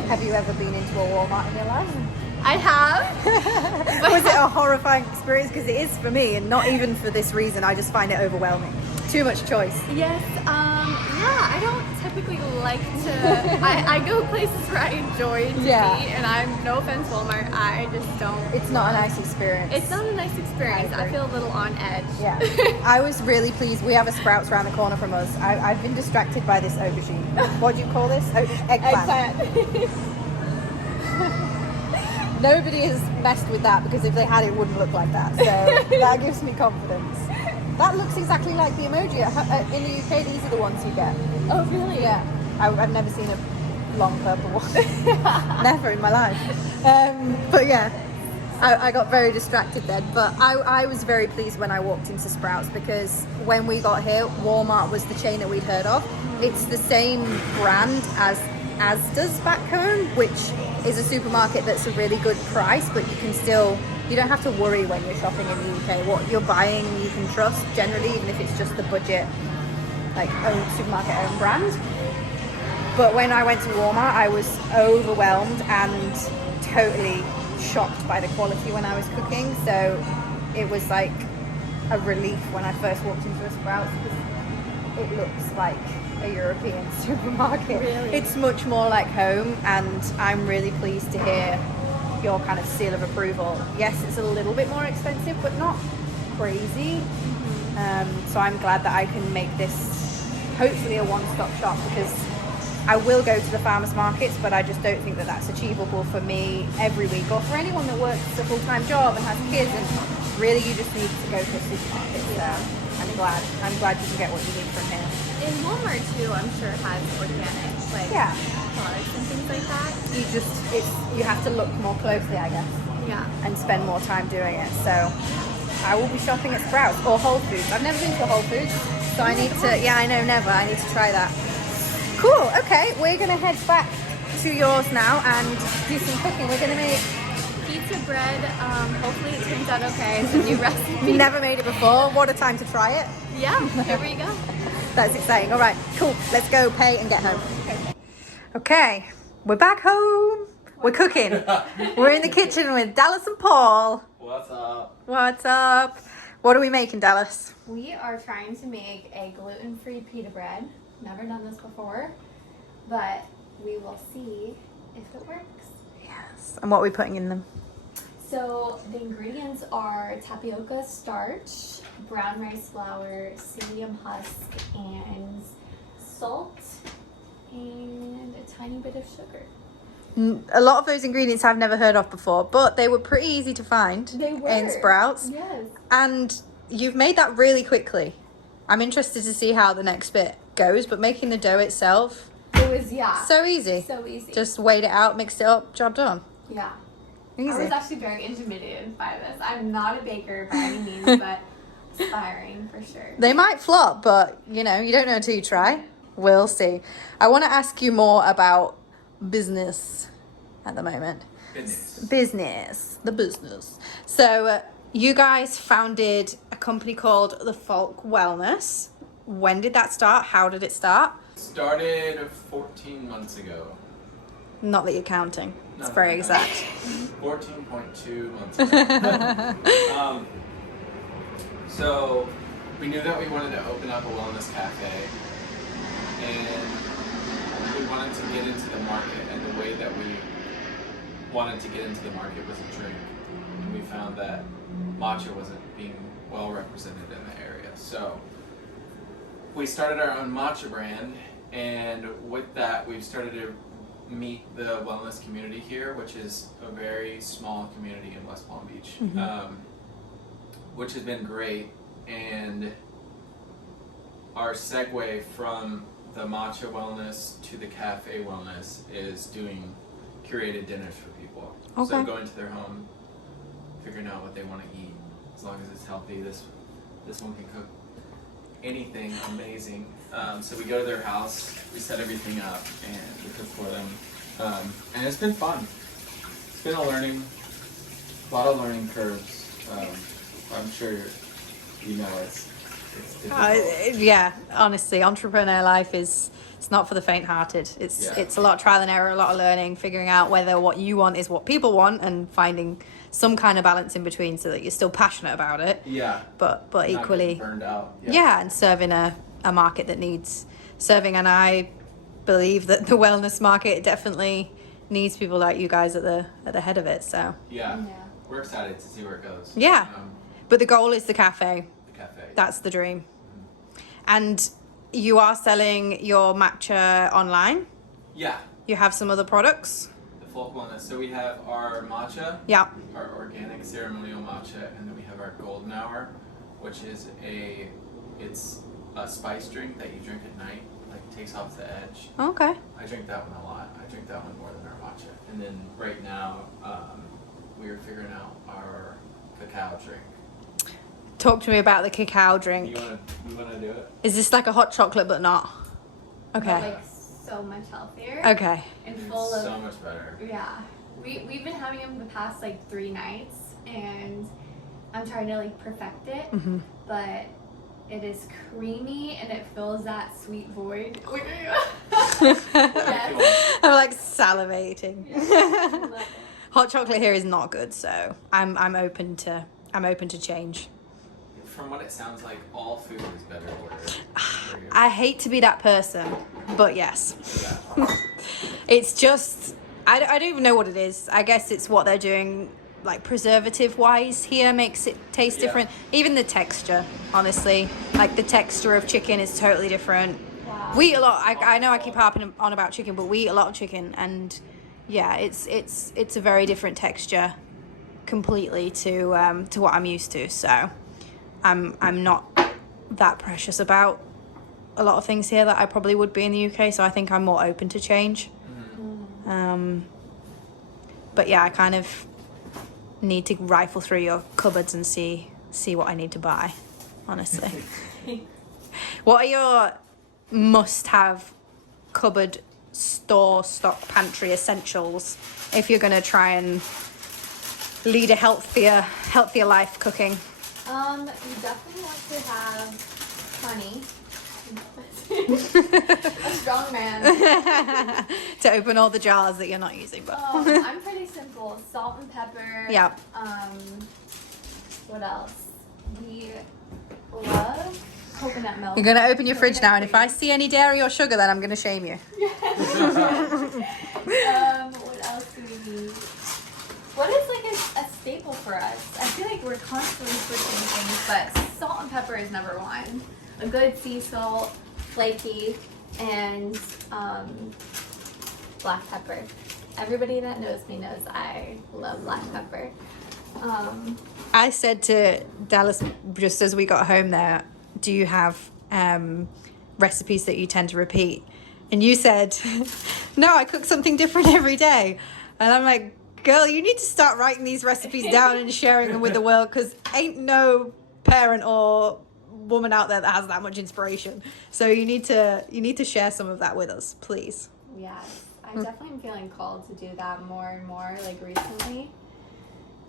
Have you ever been into a Walmart in your life? I have. Was it a horrifying experience? Because it is for me, and not even for this reason. I just find it overwhelming. Too much choice. Yes, yeah, I don't typically like to, I go places where I enjoy to Yeah. eat, and I'm, no offense Walmart, I just don't. It's not a nice experience. It's not a nice experience. I feel a little on edge. Yeah. I was really pleased. We have a Sprouts around the corner from us. I've been distracted by this aubergine. What do you call this? Eggplant. Nobody has messed with that, because if they had, it wouldn't look like that. So that gives me confidence. That looks exactly like the emoji. In the UK, these are the ones you get. Oh, really? Yeah. I've never seen a long purple one. Never in my life. But yeah, I got very distracted then. But I was very pleased when I walked into Sprouts, because when we got here, Walmart was the chain that we'd heard of. It's the same brand as Asda's back home, which is a supermarket that's a really good price, but you don't have to worry when you're shopping in the UK. What you're buying you can trust generally, even if it's just the budget, like supermarket own brand. But when I went to Walmart, I was overwhelmed and totally shocked by the quality when I was cooking. So it was like a relief when I first walked into a Sprouts, because it looks like a European supermarket. Really? It's much more like home, and I'm really pleased to hear your kind of seal of approval. Yes, it's a little bit more expensive, but not crazy. So I'm glad that I can make this hopefully a one-stop shop, because I will go to the farmers markets, but I just don't think that that's achievable for me every week, or for anyone that works a full-time job and has kids. And really, you just need to go to a supermarket. So I'm glad you can get what you need from here. And Walmart too, I'm sure has organic products and things like that. You have to look more closely, I guess, Yeah. and spend more time doing it. So I will be shopping at Sprouts or Whole Foods. I've never been to Whole Foods, so I need to. Yeah, I know, never. I need to try that. Cool. Okay, we're gonna head back to yours now and do some cooking. We're gonna make Pizza bread. Hopefully it turns out okay. It's a new recipe. Never made it before. What a time to try it. Yeah. Here we go. That's exciting. All right, cool. Let's go pay and get home. Okay, we're back home. We're cooking. We're in the kitchen with Dallas and Paul. What's up? What's up? What are we making, Dallas? We are trying to make a gluten-free pita bread. Never done this before, but we will see if it works. Yes. And what are we putting in them? So the ingredients are tapioca starch, brown rice flour, psyllium husk, and salt, and a tiny bit of sugar. A lot of those ingredients I've never heard of before, but they were pretty easy to find in Sprouts. Yes. And you've made that really quickly. I'm interested to see how the next bit goes, but making the dough itself, It was, so easy. So easy. Just weighed it out, mixed it up, job done. Yeah. Easy. I was actually very intimidated by this. I'm not a baker by any means, but aspiring for sure. They might flop, but you don't know until you try. We'll see. I want to ask you more about business at the moment. The business. So you guys founded a company called The Folk Wellness. When did that start? How did it start? Started 14 months ago. Not that you're counting. It's No, very no. exact. 14.2 months ago. So we knew that we wanted to open up a wellness cafe, and we wanted to get into the market, and the way that we wanted to get into the market was a drink, and we found that matcha wasn't being well represented in the area. So we started our own matcha brand, and with that we've started to meet the wellness community here, which is a very small community in West Palm Beach, which has been great. And our segue from the matcha wellness to the cafe wellness is doing curated dinners for people. Okay. So going to their home, figuring out what they want to eat, as long as it's healthy. This one can cook anything amazing. So we go to their house, we set everything up, and we cook for them. And it's been fun. It's been a lot of learning curves. I'm sure you know it's difficult. Yeah, honestly, entrepreneur life it's not for the faint-hearted. It's a lot of trial and error, a lot of learning, figuring out whether what you want is what people want, and finding some kind of balance in between so that you're still passionate about it. Yeah. But Not equally getting burned out. yeah, and serving a market that needs serving. And I believe that the wellness market definitely needs people like you guys at the head of it. So Yeah. We're excited to see where it goes. yeah, but the goal is the cafe. The cafe. That's the dream. And you are selling your matcha online. Yeah. You have some other products. The folk wellness. So we have our matcha. Yeah. Our organic ceremonial matcha, and then we have our golden hour, which is it's a spice drink that you drink at night, like takes off the edge. Okay. I drink that one a lot. I drink that one more than our matcha. And then right now, we are figuring out our cacao drink. Talk to me about the cacao drink. You wanna do it? Is this like a hot chocolate but not? Okay. Like so much healthier. Okay. And full of So much better. yeah. We've been having them the past like 3 nights, and I'm trying to like perfect it, Mm-hmm. but it is creamy and it fills that sweet void. I'm like salivating. I love it. Hot chocolate here is not good, so I'm open to change. From what it sounds like, all food is better for you. I hate to be that person, but yes. Yeah. It's just, I don't even know what it is. I guess it's what they're doing, like preservative wise here, makes it taste Yeah. different. Even the texture, honestly. Like the texture of chicken is totally different. Wow. We eat a lot, I know I keep harping on about chicken, but we eat a lot of chicken, and yeah, it's a very different texture completely to what I'm used to. So I'm not that precious about a lot of things here that I probably would be in the UK, so I think I'm more open to change. But yeah, I kind of need to rifle through your cupboards and see what I need to buy, honestly. What are your must-have cupboard, store, stock, pantry essentials if you're gonna try and lead a healthier life cooking? You definitely want to have honey. A strong man. To open all the jars that you're not using, but I'm pretty simple. Salt and pepper. yeah. What else? We love coconut milk. You're gonna open your fridge now, and if I see any dairy or sugar, then I'm gonna shame you. What else do we need? What is like a staple for us? I feel like we're constantly switching things, but salt and pepper is number one. A good sea salt, flaky, and black pepper. Everybody that knows me knows I love black pepper. I said to Dallas just as we got home there, do you have recipes that you tend to repeat? And you said, no, I cook something different every day. And I'm like, girl, you need to start writing these recipes down and sharing them with the world, because ain't no parent or woman out there that has that much inspiration. So you need to share some of that with us, please. Yes, I definitely am feeling called to do that more and more, like recently,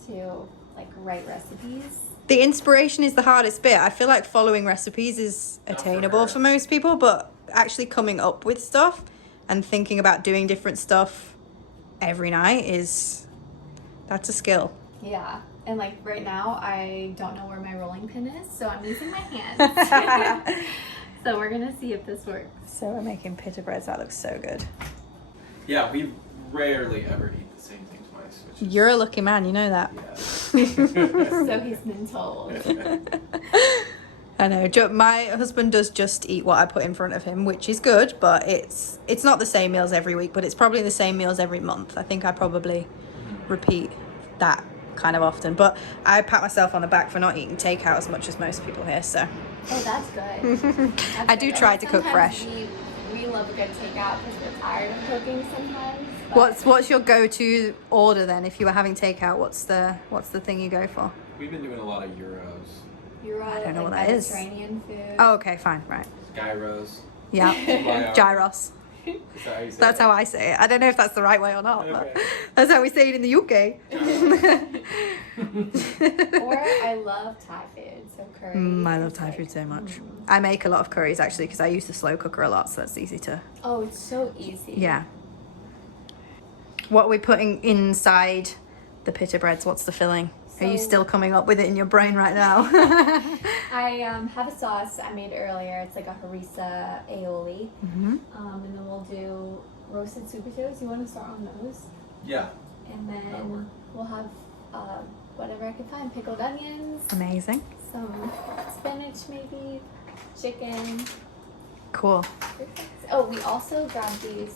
to like write recipes. The inspiration is the hardest bit. I feel like following recipes is Not for attainable her. for most people, but actually coming up with stuff and thinking about doing different stuff every night that's a skill. Yeah, and like right now, I don't know where my rolling pin is, so I'm using my hands. So we're gonna see if this works. So we're making pita breads. That looks so good. Yeah, we rarely ever eat the same thing twice. Which is, You're a lucky man, you know that. yeah. So he's been told. I know. My husband does just eat what I put in front of him, which is good, but it's not the same meals every week, but it's probably the same meals every month. I think I probably repeat that kind of often, but I pat myself on the back for not eating takeout as much as most people here, so Oh, that's good. That's I do good. try to cook Sometimes fresh. We love a good takeout because we're tired of cooking sometimes. but- What's your go-to order then if you were having takeout? What's the thing you go for? We've been doing a lot of Euros, You're I don't know like what that is. Mediterranean food. Oh, okay, fine, right. gyros. Yeah. Gyros. Is that how you say That's it? how I say it. I don't know if that's the right way or not, but Okay. that's how we say it in the UK. Or I love Thai food, so curry. I love is Thai like- food so much. I make a lot of curries actually because I use the slow cooker a lot, so that's easy to. Oh, it's so easy. Yeah. What are we putting inside the pita breads? What's the filling? Are you So- still coming up with it in your brain right now? I have a sauce I made earlier. It's like a harissa aioli. Mhm. And then we'll do roasted sweet potatoes. You want to start on those? Yeah. And That'll work. then we'll have whatever I can find. Pickled onions, Amazing. some spinach maybe, chicken. Cool. Oh, we also grabbed these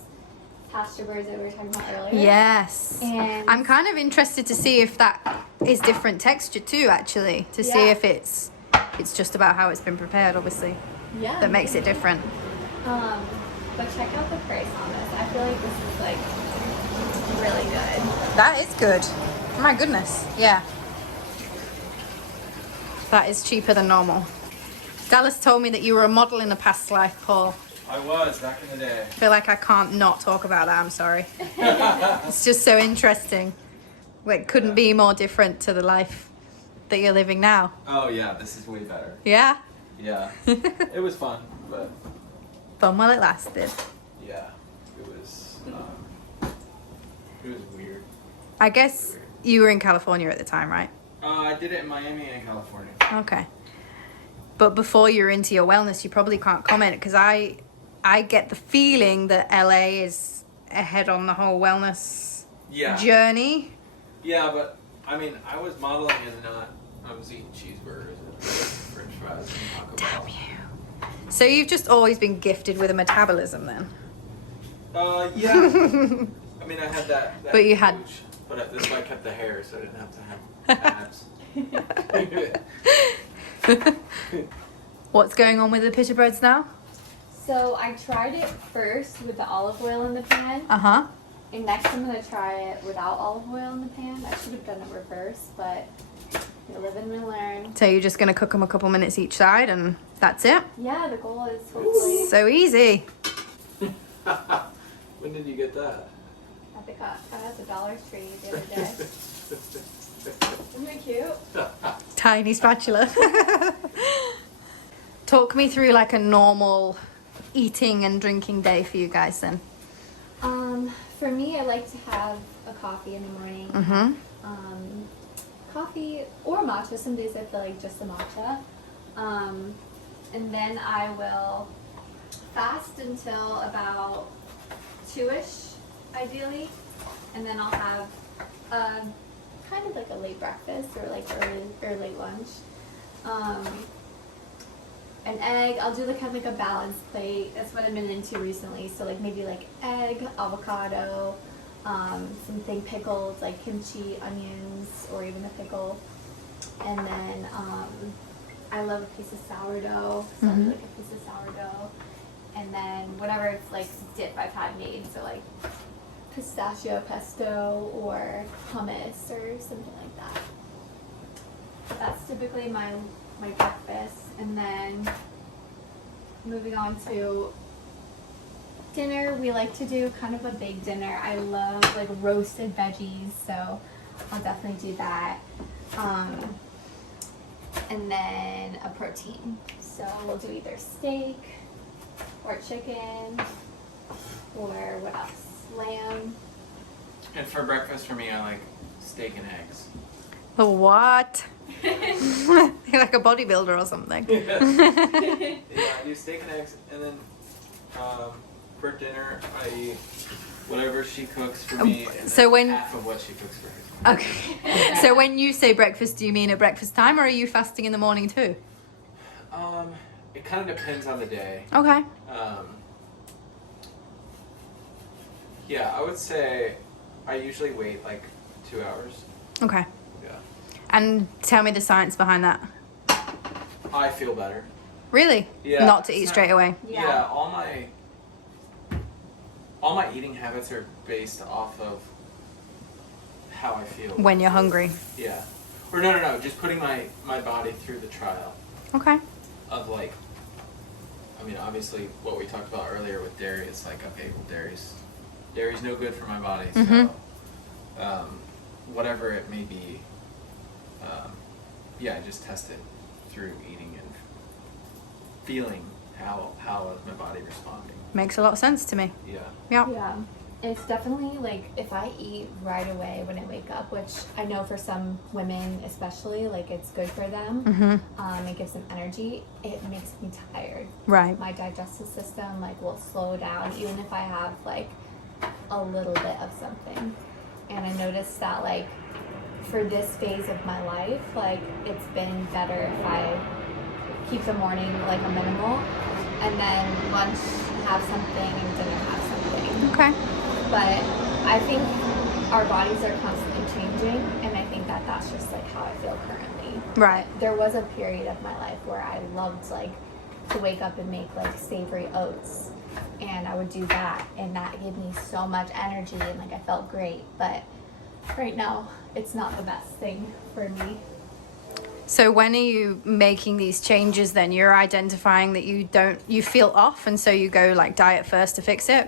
pasture birds that we were talking about earlier. Yes. And I'm kind of interested to see if that is different texture too, actually, to see Yeah. if it's It's just about how it's been prepared, obviously, Yeah. that makes it different. But check out the price on this. I feel like this is like really good. That is good. My goodness. Yeah. That is cheaper than normal. Dallas told me that you were a model in a past life, Paul. I was back in the day. I feel like I can't not talk about that. I'm sorry. It's just so interesting. It couldn't be more different to the life that you're living now. Oh yeah, this is way better. Yeah? Yeah, it was fun, but Fun while it lasted. yeah, it was weird. I guess you were in California at the time, right? I did it in Miami and California. Okay. But before you're into your wellness, you probably can't comment because I get the feeling that LA is ahead on the whole wellness journey. Yeah, but I mean, I was modeling and not. I was eating cheeseburgers and French fries and Taco Bell. Damn you. So you've just always been gifted with a metabolism then? Yeah. I mean, I had that But you had- huge, but that's why I kept the hair, so I didn't have to have abs. What's going on with the pita breads now? So I tried it first with the olive oil in the pan. Uh-huh. And next I'm gonna try it without olive oil in the pan. I should have done it reverse, but you live and we learn. So you're just going to cook them a couple minutes each side and that's it? Yeah, the goal is hopefully So easy. When did you get that? at the Dollar Tree the other day. Isn't it cute? Tiny spatula. Talk me through like a normal eating and drinking day for you guys then. For me, I like to have a coffee in the morning. Mm-hmm. Coffee or matcha. Some days I feel like just a matcha. And then I will fast until about 2-ish, ideally. And then I'll have kind of like a late breakfast or like early lunch. An egg. I'll do like kind of like a balanced plate. That's what I've been into recently. So like maybe like egg, avocado, something pickled like kimchi, onions, or even a pickle. And then I love a piece of sourdough. So I'll do like a piece of sourdough. And then whatever like dip I've had made. So like pistachio pesto or hummus or something like that. That's typically my breakfast. And then moving on to dinner, we like to do kind of a big dinner. I love like roasted veggies, so I'll definitely do that. And then a protein. So we'll do either steak or chicken or what else? Lamb. And for breakfast for me, I like steak and eggs. The what? You're like a bodybuilder or something. Yeah, I do steak and eggs, and then for dinner I eat whatever she cooks for me, and so then when- half of what she cooks for herself. Okay. So when you say breakfast, do you mean at breakfast time or are you fasting in the morning too? It kind of depends on the day. Okay. Yeah, I would say I usually wait like 2 hours. Okay. Yeah. And tell me the science behind that. I feel better. Really? Yeah. Not to eat straight away. Yeah, all my eating habits are based off of how I feel. When you're hungry. Yeah. Or no, just putting my body through the trial Okay. of like, I mean, obviously what we talked about earlier with dairy, it's like, okay, well, dairy's no good for my body, so whatever it may be, I just test it through eating and feeling how is my body responding. Makes a lot of sense to me. Yeah. Yeah. Yeah. It's definitely like if I eat right away when I wake up, which I know for some women especially, like it's good for them. It gives them energy. It makes me tired. Right. My digestive system like will slow down even if I have like a little bit of something. And I noticed that like for this phase of my life, like it's been better if I keep the morning like a minimal and then lunch have something and dinner have something. Okay. But I think our bodies are constantly changing, and I think that that's just like how I feel currently. Right. There was a period of my life where I loved like to wake up and make like savory oats, and I would do that, and that gave me so much energy and like I felt great. But right now it's not the best thing for me. So when are you making these changes then? You're identifying that you feel off, and so you go like diet first to fix it?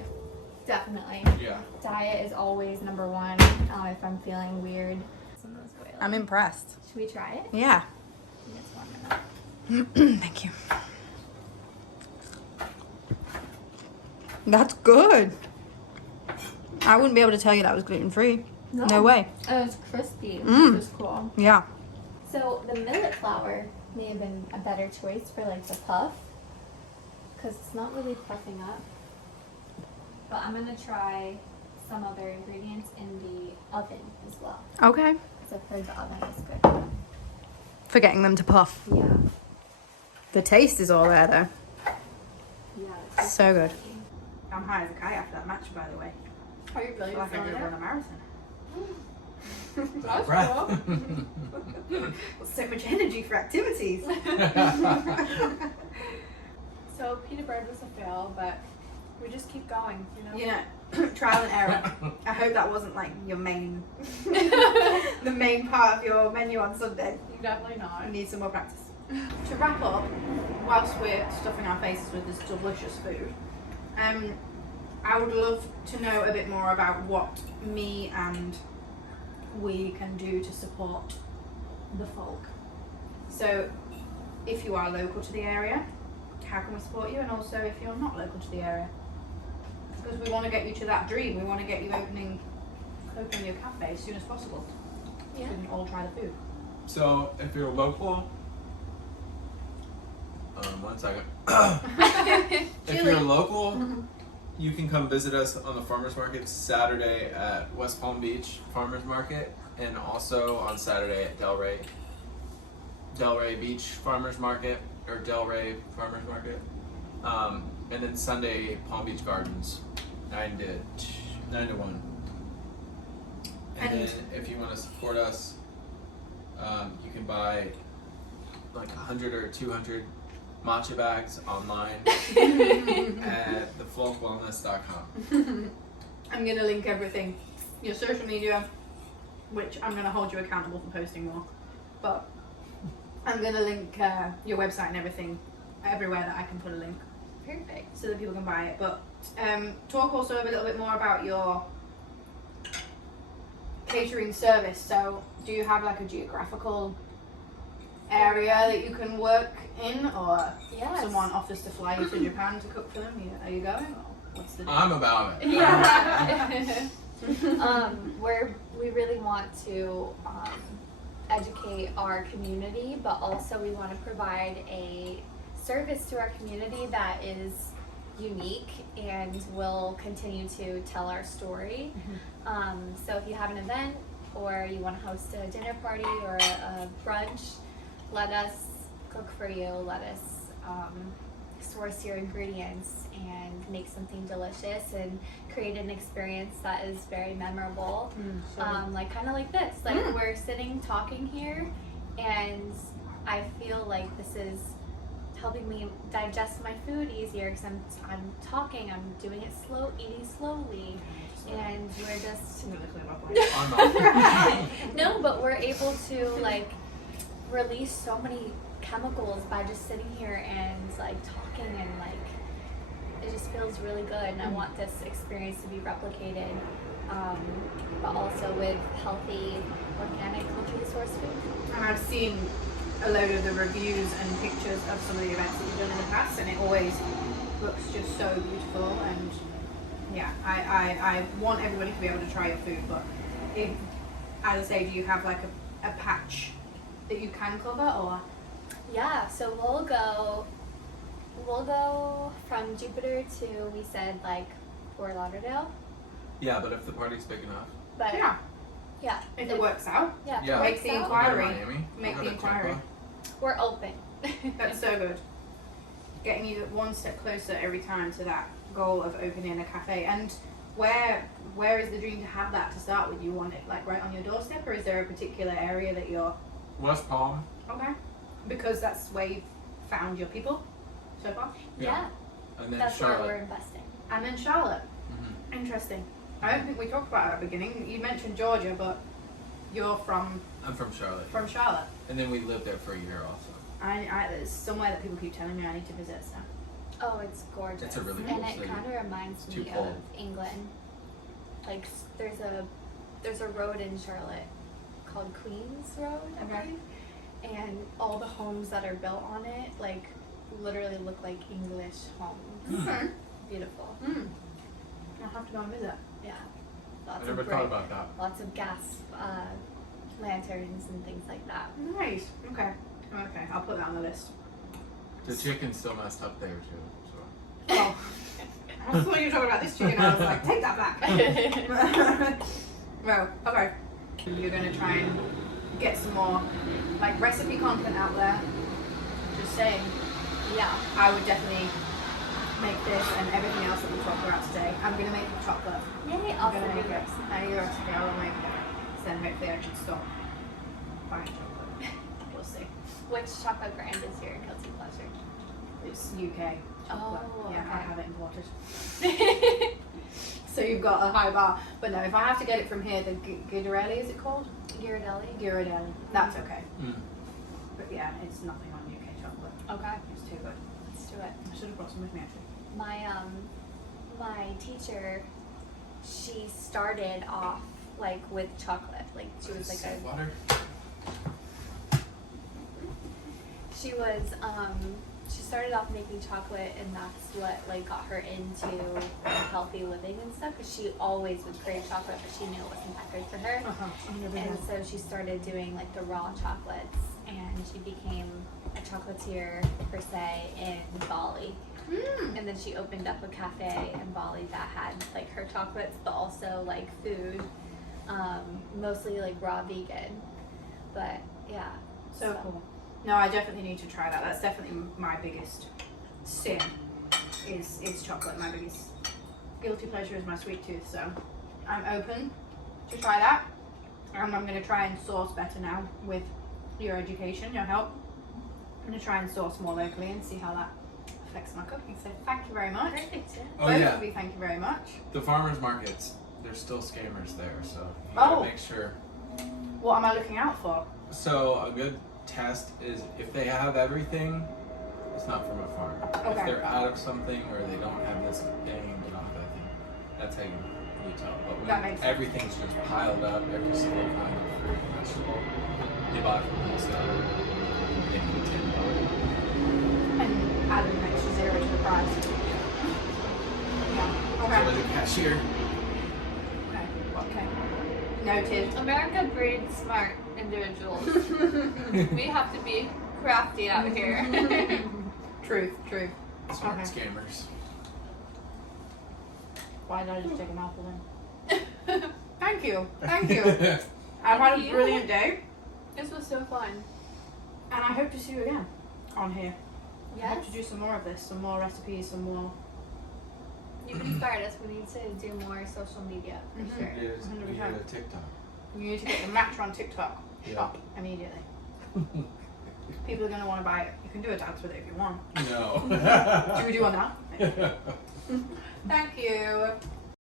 Definitely. Yeah. Diet is always number one if I'm feeling weird. I'm impressed. Should we try it? Yeah. It's 1 minute. Thank you. That's good. I wouldn't be able to tell you that was gluten-free. No way. Oh, it's crispy. Mm. Which is cool. Yeah. So the millet flour may have been a better choice for like the puff, because it's not really puffing up. But I'm gonna try some other ingredients in the oven as well. Okay. So I've heard the oven is good. For getting them to puff. Yeah. The taste is all there though. Yeah. it's So good. I'm high as a kite after that match, by the way. Are you really Like I feeling did it? run a marathon. That's Breath. So much energy for activities. So pita bread was a fail, but we just keep going, you know? You know, trial and error. I hope that wasn't like your main, the main part of your menu on Sunday. Definitely not. You need some more practice. To wrap up, whilst we're stuffing our faces with this delicious food, I would love to know a bit more about what me and we can do to support the folk. So, if you are local to the area, how can we support you? And also, if you're not local to the area, because we want to get you to that dream. We want to get you opening your cafe as soon as possible. Yeah. So we can all try the food. So if you're local, 1 second. If you're local, you can come visit us on the farmers market Saturday at West Palm Beach Farmers Market, and also on Saturday at Delray Beach Farmers Market, or Delray Farmers Market, and then Sunday Palm Beach Gardens, 9 to 1. And then if you want to support us, you can buy like 100 or 200 matcha bags online at thefolkwellness.com. I'm going to link everything. Your social media, which I'm going to hold you accountable for posting more, but I'm going to link your website and everything everywhere that I can put a link. Perfect. So that people can buy it. But talk also a little bit more about your catering service. So do you have like a geographical area that you can work in, or Yes. someone offers to fly you to Japan to cook for them? Are you going, or what's the deal? I'm about it. Yeah. We really want to educate our community, but also we want to provide a service to our community that is unique and will continue to tell our story. So if you have an event, or you want to host a dinner party or a brunch, let us cook for you. Let us source your ingredients and make something delicious and create an experience that is very memorable. Like kind of like this. Like we're sitting talking here, and I feel like this is helping me digest my food easier because I'm talking, I'm doing it eating slowly, and we're just I'm gonna clear my plate. I'm not. no, but we're able to like release so many chemicals by just sitting here and like talking, and like it just feels really good, and I want this experience to be replicated, but also with healthy, organic, locally sourced food. And I've seen a load of the reviews and pictures of some of the events that you've done in the past, and it always looks just so beautiful. And yeah, I want everybody to be able to try your food, but if, as I say, do you have like a patch that you can cover, or? Yeah, so we'll go from Jupiter to, we said, like Fort Lauderdale, Yeah, but if the party's big enough. but Yeah, yeah, if it works out, yeah, if it Yeah. make works the out, inquiry. Miami. Make I'll the go to inquiry. Tampa. we're open. That's so good. Getting you one step closer every time to that goal of opening a cafe. And where is the dream to have that to start with? You want it like right on your doorstep, or is there a particular area that you're West Palm. okay? Because that's where you've found your people so far. Yeah. And then That's where Charlotte. we're investing. And then Charlotte. Mhm. Interesting. I don't think we talked about it at the beginning. You mentioned Georgia, but you're from I'm from Charlotte. Charlotte. And then we lived there for a year also. There's somewhere that people keep telling me I need to visit. So. Oh, it's gorgeous. It's a really and cool it city. kind of reminds It's too me cold. of England. Like there's a road in Charlotte called Queens Road, I Okay. believe, and all the homes that are built on it like literally look like English homes. Okay. Beautiful. I'll have to go and visit. Yeah. I Lots never of thought about that. lots of gas lanterns and things like that. Nice. Okay. Okay. I'll put that on the list. The chicken's still messed up there too. So. Oh. I thought you were talking about this chicken. I was like, take that back. No. Okay. You're gonna try and get some more like recipe content out there. Just saying. Yeah. I would definitely make this and everything else that we talked about today. I'm gonna make the chocolate. Yay, I'm I'll gonna send make you it. yours. Your recipe. I will make it. So then hopefully I can stop buying chocolate. We'll see. Which chocolate brand is your guilty pleasure? It's UK chocolate. Oh, Yeah, I okay. have it imported. So you've got a high bar. But no, if I have to get it from here, the Ghirardelli, is it called? Ghirardelli? Ghirardelli. That's okay. Mm. But yeah, it's nothing on UK chocolate. Okay, It's too good. let's do it. I should have brought some with me actually. My teacher, she started off like with chocolate. Like she was like Water. she was she started off making chocolate, and that's what like got her into like, healthy living and stuff, because she always would crave chocolate, but she knew it wasn't that good for her. And so she started doing like the raw chocolates, and she became a chocolatier per se in Bali. And then she opened up a cafe in Bali that had like her chocolates, but also like food, mostly like raw vegan. But yeah. So cool. No, I definitely need to try that. That's definitely my biggest sin is chocolate. My biggest guilty pleasure is my sweet tooth. So I'm open to try that. And I'm going to try and source better now with your education, your help. I'm going to try and source more locally and see how that affects my cooking. So thank you very much. Perfect. Yeah. Oh Both yeah. of you, thank you very much. The farmers markets. There's still scammers there, so you Oh. gotta make sure. What am I looking out for? So a good test is if they have everything, it's not from a farm. Okay. If they're out of something or they don't have this thing, they don't have that thing, that's how you tell. But when That makes sense. everything's just piled up, every single kind of fruit and vegetable, they buy from wholesale. They put $10. And add an extra zero to the price. Yeah. So Okay. as a cashier, Okay. Okay. Noted. America breeds smart individuals. We have to be crafty out here. Truth. smart Okay. scammers. Why did I just take a mouthful in? Thank you. I've had Thank a you. brilliant day, This was so fun. and I hope to see you again on here. I Yes. hope to do some more of this, some more recipes, some more. You've inspired us. We need to do more social media for Mhm. sure. We did a TikTok. You need to get the match on TikTok. Yeah. Shop immediately. People are going to want to buy it. You can do a dance with it if you want. No. Should we do one now? Thank you.